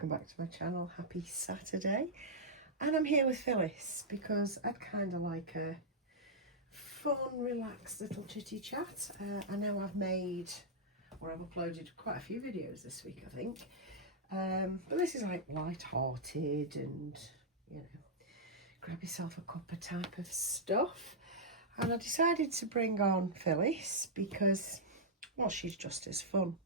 welcome back to my channel. Happy Saturday. And I'm here with Phyllis because I'd kind of like a fun, relaxed little chitty chat. I know I've made, or I've uploaded quite a few videos this week, I think. But this is like light-hearted and, you know, grab yourself a cuppa type of stuff. And I decided to bring on Phyllis because, well, she's just as fun.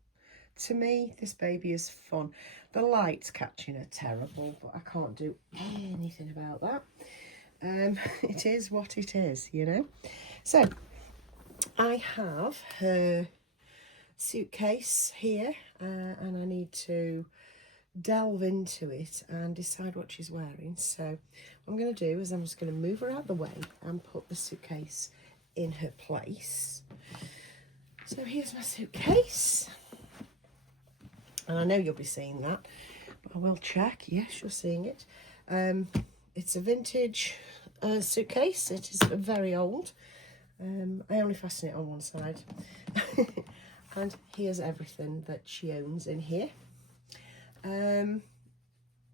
To me, this baby is fun. The light's catching her terrible, but I can't do anything about that. It is what it is, you know. So, I have her suitcase here, and I need to delve into it and decide what she's wearing. So, what I'm going to do is I'm just going to move her out the way and put the suitcase in her place. So, here's my suitcase. And I know you'll be seeing that, but I will check. Yes, you're seeing it. It's a vintage suitcase. It is very old. I only fasten it on one side. And here's everything that she owns in here.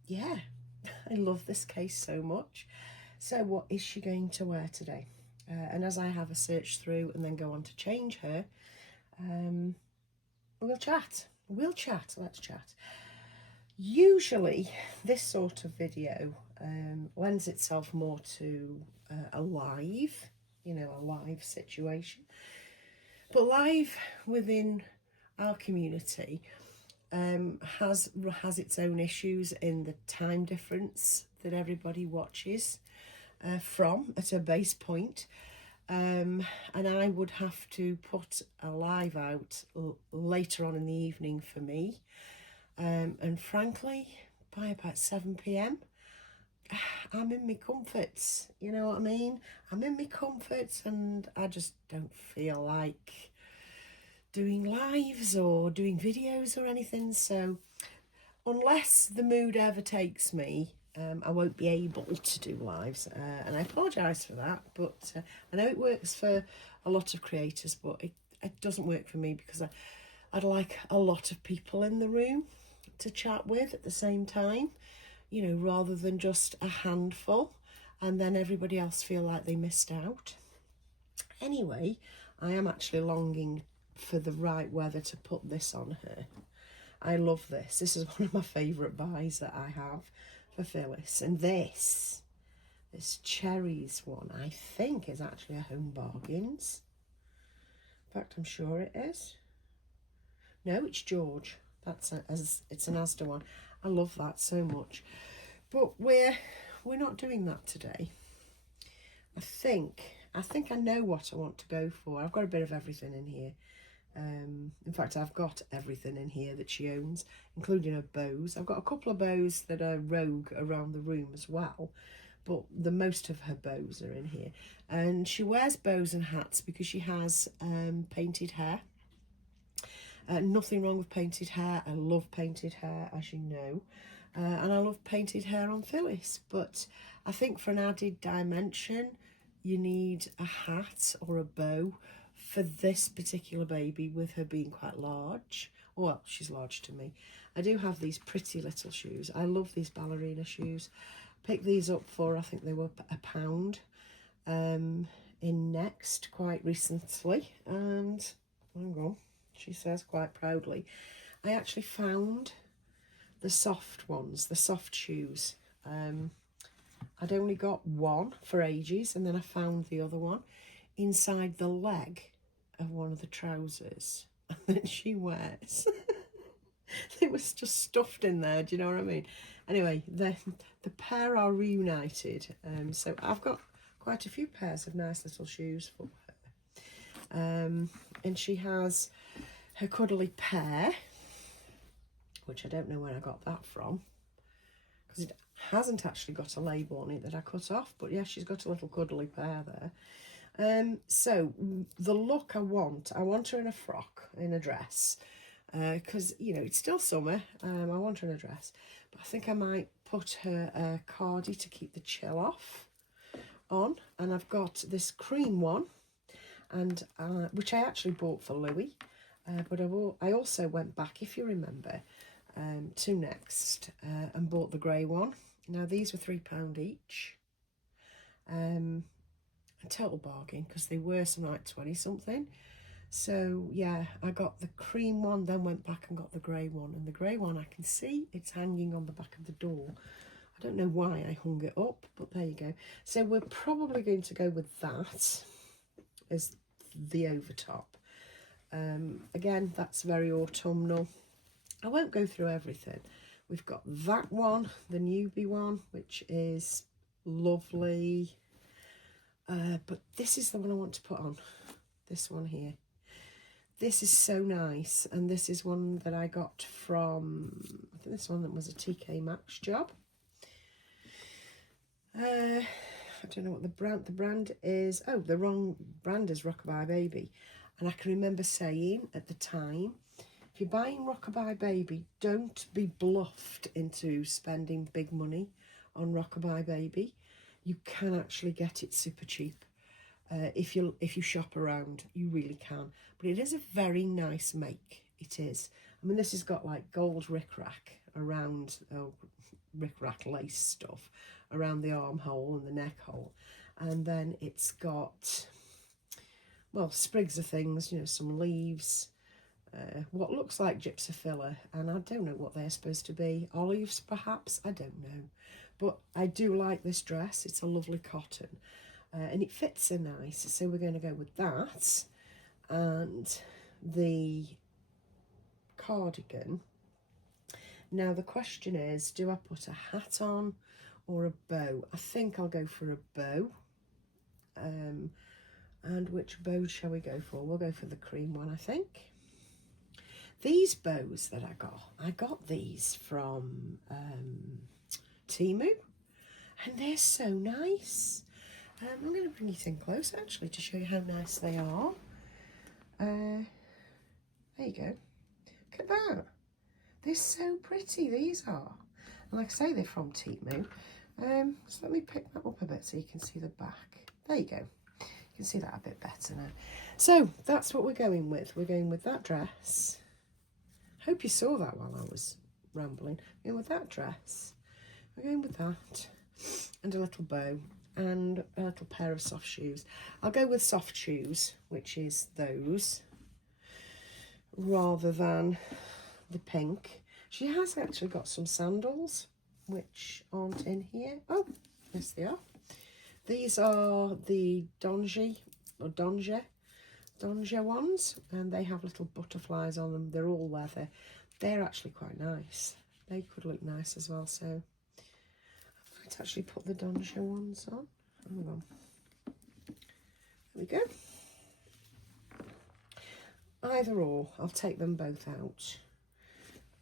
Yeah, I love this case so much. So what is she going to wear today? And as I have a search through and then go on to change her, we'll chat. Let's chat. Usually this sort of video lends itself more to a live, you know, a live situation. But live within our community has its own issues in the time difference that everybody watches from at a base point. And I would have to put a live out later on in the evening for me. And frankly, by about 7 p.m, I'm in my comforts, you know what I mean? I'm in my comforts and I just don't feel like doing lives or doing videos or anything. So unless the mood ever takes me, I won't be able to do lives, and I apologise for that, but I know it works for a lot of creators, but it doesn't work for me because I'd like a lot of people in the room to chat with at the same time, you know, rather than just a handful and then everybody else feel like they missed out. Anyway, I am actually longing for the right weather to put this on her. I love this. This is one of my favourite buys that I have for Phyllis. And this cherries one, I think is actually a Home Bargains. In fact, I'm sure it is. No, it's George. It's an Asda one. I love that so much. But we're not doing that today. I think I know what I want to go for. I've got a bit of everything in here. In fact, I've got everything in here that she owns, including her bows. I've got a couple of bows that are rogue around the room as well, but the most of her bows are in here. And she wears bows and hats because she has painted hair. Nothing wrong with painted hair. I love painted hair, as you know, and I love painted hair on Phyllis. But I think for an added dimension, you need a hat or a bow for this particular baby, with her being quite large. Well, she's large to me. I do have these pretty little shoes. I love these ballerina shoes. Picked these up for, I think they were £1 in Next quite recently. And, hang on, she says quite proudly, I actually found the soft ones, the soft shoes. I'd only got one for ages, and then I found the other one inside the leg of one of the trousers that she wears. It was just stuffed in there, do you know what I mean? Anyway, the pair are reunited, so I've got quite a few pairs of nice little shoes for her. And she has her cuddly pair, which I don't know where I got that from, because it hasn't actually got a label on it that I cut off, but yeah, she's got a little cuddly pair there. So the look I want her in a frock, in a dress, because, you know, it's still summer. I want her in a dress, but I think I might put her a cardi to keep the chill off on. And I've got this cream one, and which I actually bought for Louis, but I also went back, if you remember, to Next and bought the grey one. Now these were £3 each. A total bargain because they were something like 20 something. So yeah, I got the cream one, then went back and got the grey one. And the grey one, I can see it's hanging on the back of the door. I don't know why I hung it up, but there you go. So we're probably going to go with that as the overtop. Again, that's very autumnal. I won't go through everything. We've got that one, the newbie one, which is lovely. But this is the one I want to put on. This one here. This is so nice. And this is one that I got from, I think this one was a TK Maxx job. I don't know what the brand is. Oh, the wrong brand is Rockabye Baby. And I can remember saying at the time, if you're buying Rockabye Baby, don't be bluffed into spending big money on Rockabye Baby. You can actually get it super cheap. If you shop around, you really can. But it is a very nice make. It is. I mean, this has got like gold rickrack around, rickrack lace stuff around the armhole and the neck hole. And then it's got, well, sprigs of things, you know, some leaves, what looks like gypsy filler. And I don't know what they're supposed to be. Olives, perhaps? I don't know. But I do like this dress. It's a lovely cotton. And it fits so nice. So we're going to go with that. And the cardigan. Now the question is, do I put a hat on or a bow? I think I'll go for a bow. And which bow shall we go for? We'll go for the cream one, I think. These bows that I got these from Temu, and they're so nice. I'm going to bring it in close actually to show you how nice they are. There you go. Look at that. They're so pretty, these are. And like I say, they're from Temu. So let me pick that up a bit so you can see the back. There you go. You can see that a bit better now. So that's what we're going with. We're going with that dress. Hope you saw that while I was rambling. We're going with that dress. We're going with that. And a little bow. And a little pair of soft shoes. I'll go with soft shoes, which is those, rather than the pink. She has actually got some sandals, which aren't in here. Oh, yes they are. These are the Donja ones, and they have little butterflies on them. They're all leather. They're actually quite nice. They could look nice as well, so I might actually put the Donja ones on. Hang on. There we go. Either or, I'll take them both out.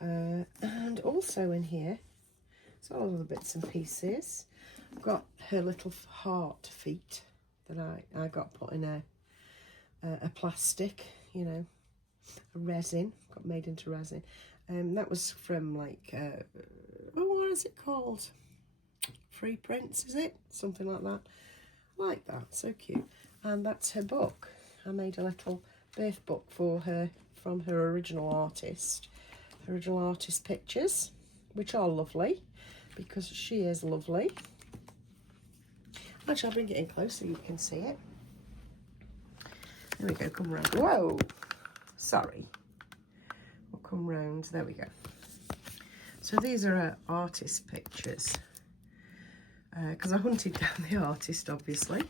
And also in here, it's all other bits and pieces. I've got her little heart feet that I got put in a plastic, you know, a resin, got made into resin. That was from like, what is it called? Free Prints, is it? Something like that. I like that, so cute. And that's her book. I made a little birth book for her from her original artist pictures, which are lovely because she is lovely. Actually, I'll bring it in close so you can see it. There we go, come round. Whoa, sorry. We'll come round, there we go. So these are her artist pictures. Because I hunted down the artist, obviously,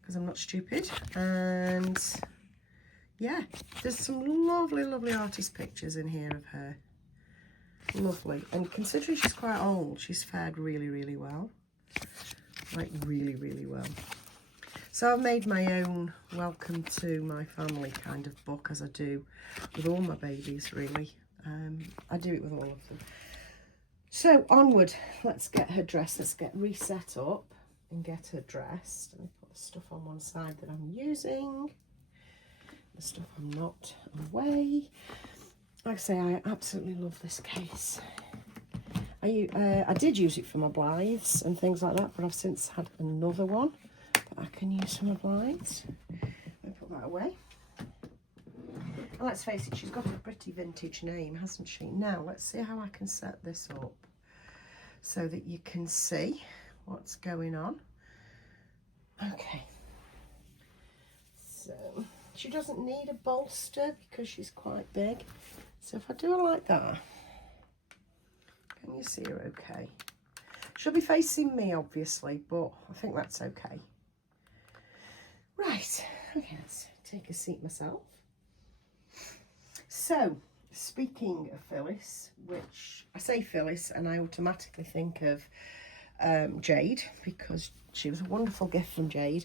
because I'm not stupid. And yeah, there's some lovely, lovely artist pictures in here of her. Lovely. And considering she's quite old, she's fared really, really well. Like, really, really well. So I've made my own welcome to my family kind of book, as I do with all my babies, really. I do it with all of them. So onward, let's get her dressed. Let's get reset up and get her dressed. Let me put the stuff on one side that I'm using. The stuff I'm not away. Like I say, I absolutely love this case. I did use it for my blythes and things like that, but I've since had another one that I can use for my blythes. Let me put that away. And let's face it, she's got a pretty vintage name, hasn't she? Now, let's see how I can set this up so that you can see what's going on. Okay. So, she doesn't need a bolster because she's quite big. So if I do her like that, can you see her okay? She'll be facing me, obviously, but I think that's okay. Right, okay, let's take a seat myself. So, speaking of Phyllis, which I say Phyllis and I automatically think of Jade, because she was a wonderful gift from Jade.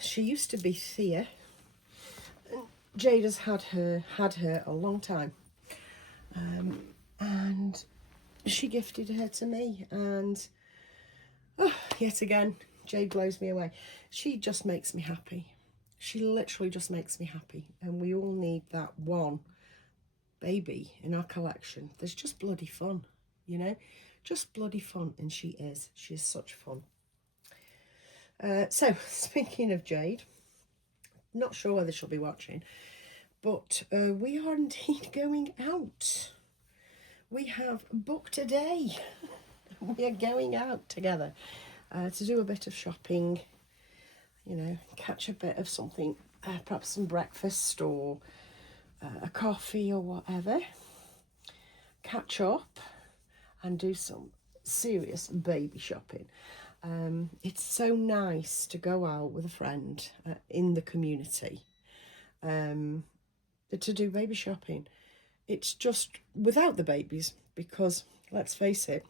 She used to be Thea, and Jade has had her a long time, and she gifted her to me, and yet again, Jade blows me away. She just makes me happy. She literally just makes me happy, and we all need that one baby in our collection. There's just bloody fun, you know, just bloody fun, and she is such fun. So speaking of Jade, not sure whether she'll be watching, but we are indeed going out. We have booked a day. We are going out together to do a bit of shopping, you know, catch a bit of something, perhaps some breakfast or a coffee or whatever, catch up and do some serious baby shopping. It's so nice to go out with a friend in the community to do baby shopping. It's just without the babies, because let's face it,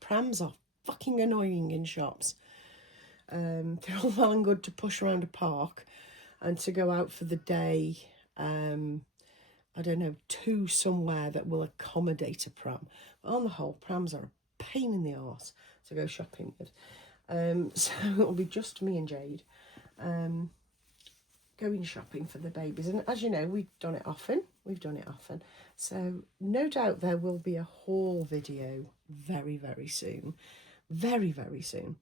prams are fucking annoying in shops. They're all well and good to push around a park and to go out for the day, I don't know, to somewhere that will accommodate a pram. But on the whole, prams are a pain in the arse to go shopping with. So it'll be just me and Jade going shopping for the babies. And as you know, we've done it often. So no doubt there will be a haul video very, very soon. Very, very soon.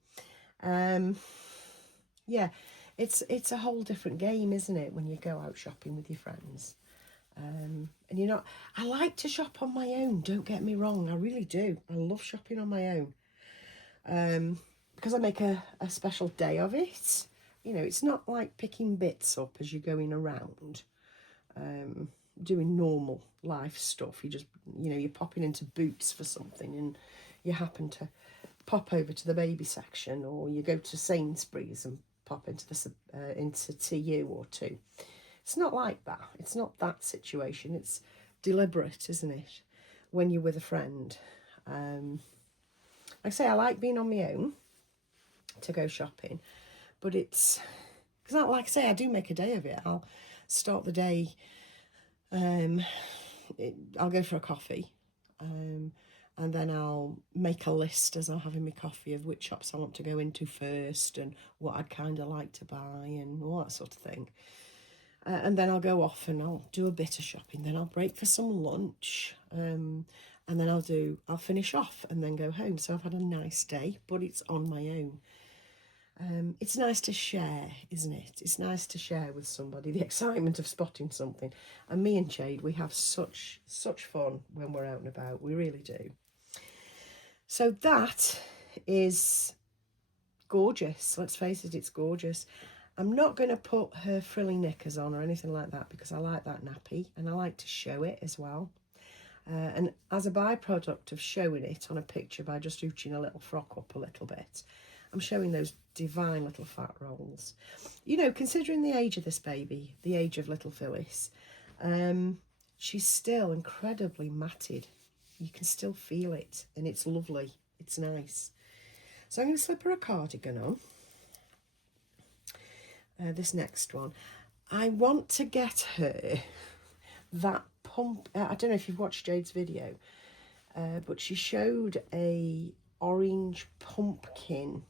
Yeah, it's a whole different game, isn't it, when you go out shopping with your friends. And you're not... I like to shop on my own, don't get me wrong. I really do. I love shopping on my own. Because I make a special day of it. You know, it's not like picking bits up as you're going around, doing normal life stuff. You just, you know, you're popping into Boots for something and you happen to pop over to the baby section, or you go to Sainsbury's and pop into into TU or two. It's not like that. It's not that situation. It's deliberate, isn't it? When you're with a friend. Like I say, I like being on my own to go shopping, but it's because, like I say, I do make a day of it. I'll start the day. I'll go for a coffee, and then I'll make a list as I'm having my coffee of which shops I want to go into first and what I'd kind of like to buy and all that sort of thing. And then I'll go off and I'll do a bit of shopping. Then I'll break for some lunch, and then I'll finish off and then go home. So I've had a nice day, but it's on my own. It's nice to share, isn't it? It's nice to share with somebody the excitement of spotting something. And me and Jade, we have such fun when we're out and about. We really do. So that is gorgeous. Let's face it, it's gorgeous. I'm not going to put her frilly knickers on or anything like that, because I like that nappy and I like to show it as well. And as a byproduct of showing it on a picture by just ooching a little frock up a little bit, I'm showing those divine little fat rolls. You know, considering the age of this baby, the age of little Phyllis, she's still incredibly matted. You can still feel it, and it's lovely. It's nice. So I'm going to slip her a cardigan on. This next one. I want to get her that pump. I don't know if you've watched Jade's video, but she showed a orange pumpkin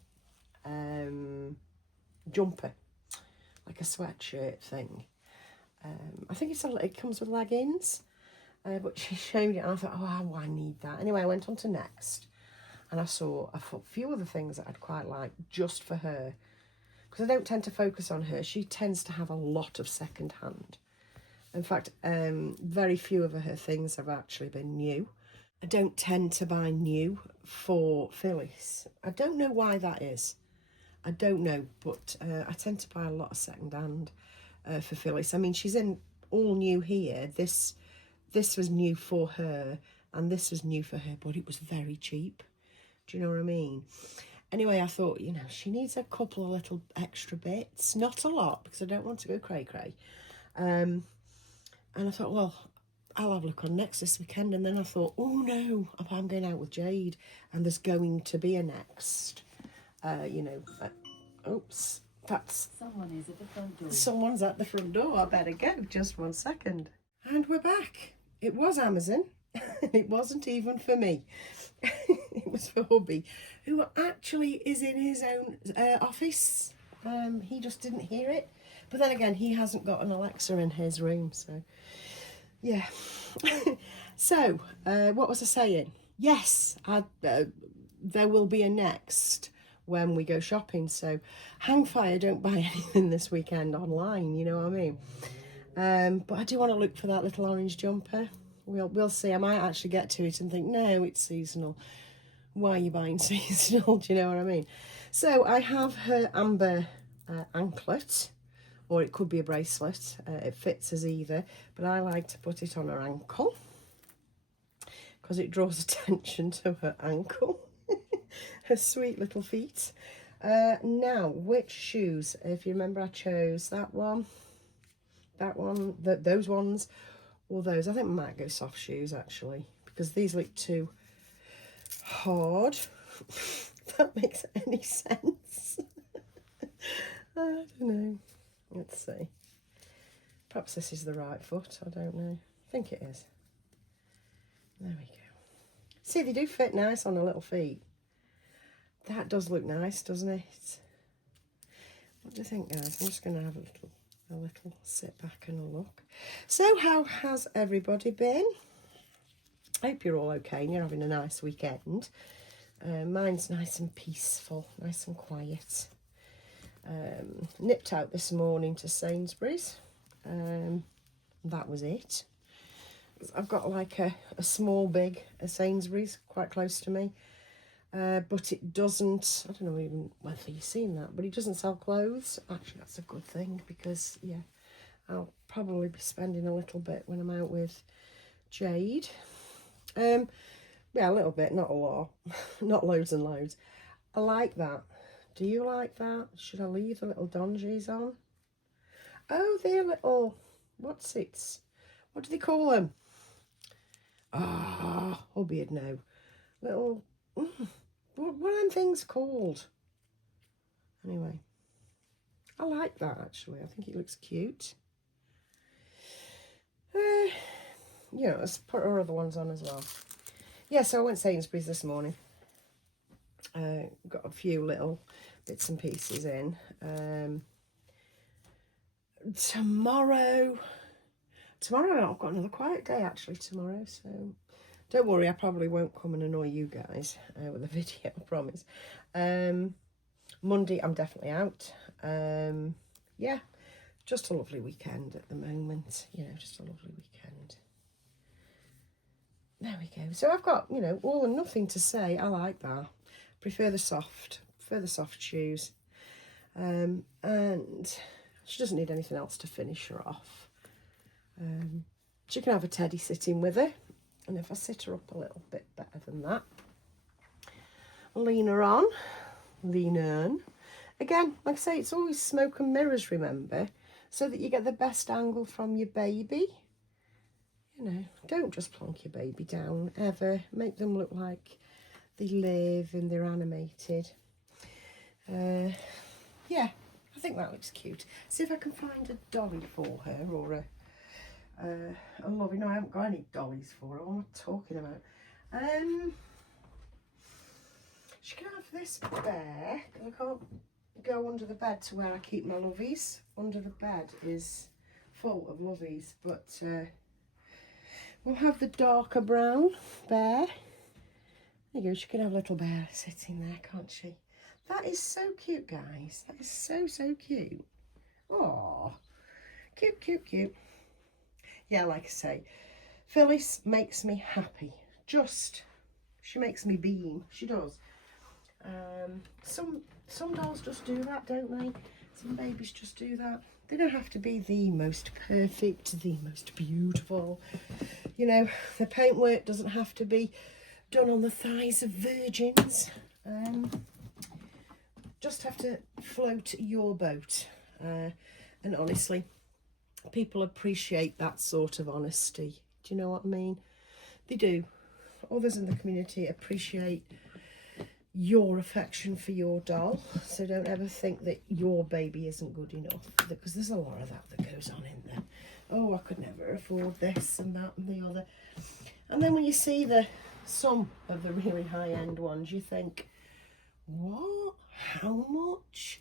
jumper, like a sweatshirt thing. I think it comes with leggings, but she showed it and I thought, oh, I need that. Anyway, I went on to Next and I saw a few other things that I'd quite like just for her, because I don't tend to focus on her. She tends to have a lot of second hand. In fact, very few of her things have actually been new. I don't tend to buy new for Phyllis. I don't know why that is. I don't know, but I tend to buy a lot of second-hand for Phyllis. I mean, she's in all new here. This was new for her, and this was new for her, but it was very cheap. Do you know what I mean? Anyway, I thought, you know, she needs a couple of little extra bits. Not a lot, because I don't want to go cray-cray. And I thought, well, I'll have a look on Next this weekend. And then I thought, oh no, I'm going out with Jade, and there's going to be a Next. You know, oops, that's... Someone is at the front door. Someone's at the front door. I better go. Just 1 second. And we're back. It was Amazon. It wasn't even for me. It was for hubby, who actually is in his own office. He just didn't hear it. But then again, he hasn't got an Alexa in his room, so yeah. So, what was I saying? Yes, there will be a Next when we go shopping. So, hang fire, don't buy anything this weekend online, you know what I mean? But I do want to look for that little orange jumper. We'll see. I might actually get to it and think, no, it's seasonal. Why are you buying seasonal? Do you know what I mean? So I have her amber anklet, or it could be a bracelet. It fits as either, but I like to put it on her ankle because it draws attention to her ankle. Her sweet little feet. Now, which shoes? If you remember, I chose that one, those ones, or those. I think I might go soft shoes, actually, because these look too hard. If that makes any sense. I don't know. Let's see. Perhaps this is the right foot. I don't know. I think it is. There we go. See, they do fit nice on the little feet. That does look nice, doesn't it? What do you think, guys? I'm just going to have a little sit back and a look. So, how has everybody been? I hope you're all okay and you're having a nice weekend. Mine's nice and peaceful, nice and quiet. Nipped out this morning to Sainsbury's. That was it. I've got like a small big Sainsbury's quite close to me. But it doesn't, I don't know even whether you've seen that, but it doesn't sell clothes. Actually, that's a good thing because, yeah, I'll probably be spending a little bit when I'm out with Jade. Yeah, a little bit, not a lot. Not loads and loads. I like that. Do you like that? Should I leave the little dongees on? Oh, they're little, what do they call them? Ah, hubby'd know. Little, what are them things called? Anyway, I like that actually. I think it looks cute. Yeah, let's put our other ones on as well. Yeah, so I went Sainsbury's this morning. Got a few little bits and pieces in. Tomorrow I've got another quiet day actually tomorrow, so don't worry, I probably won't come and annoy you guys with a video, I promise. Monday I'm definitely out. Yeah, just a lovely weekend at the moment, you know, just a lovely weekend. There we go. So I've got, you know, all and nothing to say. I like that. Prefer the soft shoes. And she doesn't need anything else to finish her off. She can have a teddy sitting with her. And if I sit her up a little bit better than that, lean her on, lean on. Again, like I say, it's always smoke and mirrors, remember, so that you get the best angle from your baby. You know, don't just plonk your baby down, ever. Make them look like they live and they're animated. Yeah, I think that looks cute. See if I can find a dolly for her, or a lovely. No, I haven't got any dollies for her. What am I talking about? She can have this bear, because I can't go under the bed to where I keep my lovies. Under the bed is full of lovies, but we'll have the darker brown bear. There you go, she can have a little bear sitting there, can't she? That is so cute, guys. That is so, so cute. Oh, cute, cute, cute. yeah, like I say, Phyllis makes me happy. She makes me beam. She does. Some dolls just do that, don't they? Some babies just do that. They don't have to be the most perfect, the most beautiful. You know, the paintwork doesn't have to be done on the thighs of virgins. Just have to float your boat. And honestly, people appreciate that sort of honesty. Do you know what I mean? They do. Others in the community appreciate your affection for your doll, so don't ever think that your baby isn't good enough, because there's a lot of that goes on in there. Oh, I could never afford this and that and the other. And then when you see some of the really high-end ones, you think, what? How much?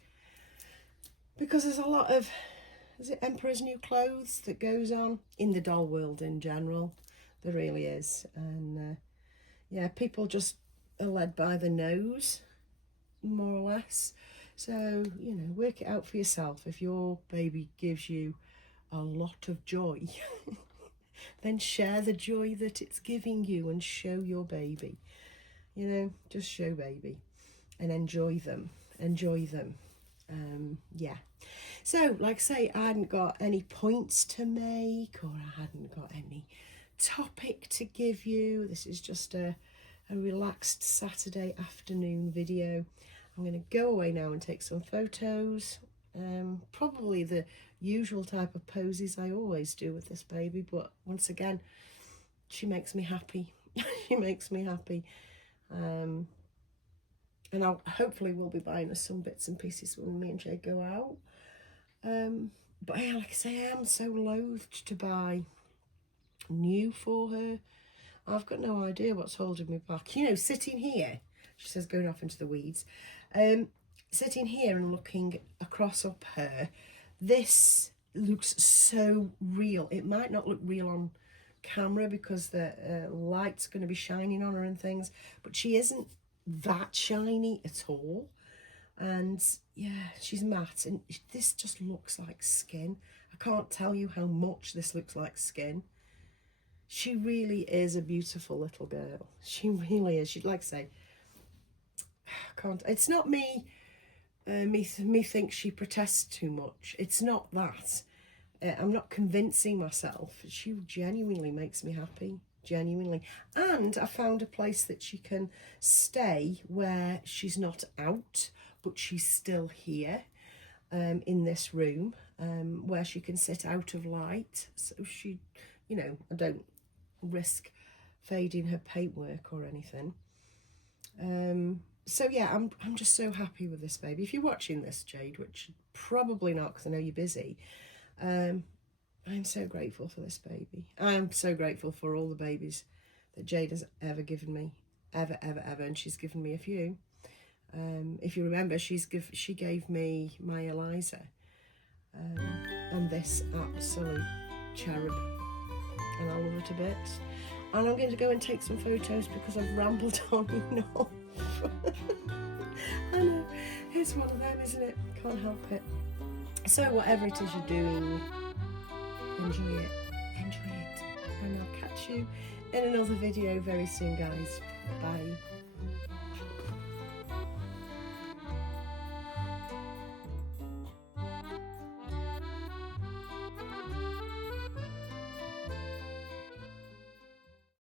Because there's a lot of, is it Emperor's New Clothes that goes on in the doll world in general? There really is. And yeah, people just are led by the nose, more or less. So, you know, work it out for yourself. If your baby gives you a lot of joy, then share the joy that it's giving you and show your baby. You know, just show baby and enjoy them. Enjoy them. Yeah. So, like I say, I hadn't got any points to make, or I hadn't got any topic to give you. This is just a relaxed Saturday afternoon video. I'm going to go away now and take some photos. Probably the usual type of poses I always do with this baby, but once again, she makes me happy. She makes me happy. And hopefully we'll be buying us some bits and pieces when me and Jay go out. But yeah, like I say, I am so loath to buy new for her. I've got no idea what's holding me back. You know, sitting here, she says, going off into the weeds, sitting here and looking across up her, this looks so real. It might not look real on camera because the light's going to be shining on her and things, but she isn't that shiny at all. And yeah, she's matte, and this just looks like skin. I can't tell you how much this looks like skin. She really is a beautiful little girl. She really is. She'd like to say, it's not me, me thinks she protests too much. It's not that. I'm not convincing myself. She genuinely makes me happy. Genuinely. And I found a place that she can stay where she's not out, but she's still here, in this room, where she can sit out of light. So she, you know, I don't risk fading her paintwork or anything. So yeah, I'm just so happy with this baby. If you're watching this, Jade, which probably not because I know you're busy, I'm so grateful for this baby. I'm so grateful for all the babies that Jade has ever given me, ever, and she's given me a few. If you remember, she gave me my Eliza, and this absolute cherub, and I love it a bit. And I'm going to go and take some photos because I've rambled on enough. I know, it's one of them, isn't it? Can't help it. So whatever it is you're doing, enjoy it, and I'll catch you in another video very soon, guys. Bye.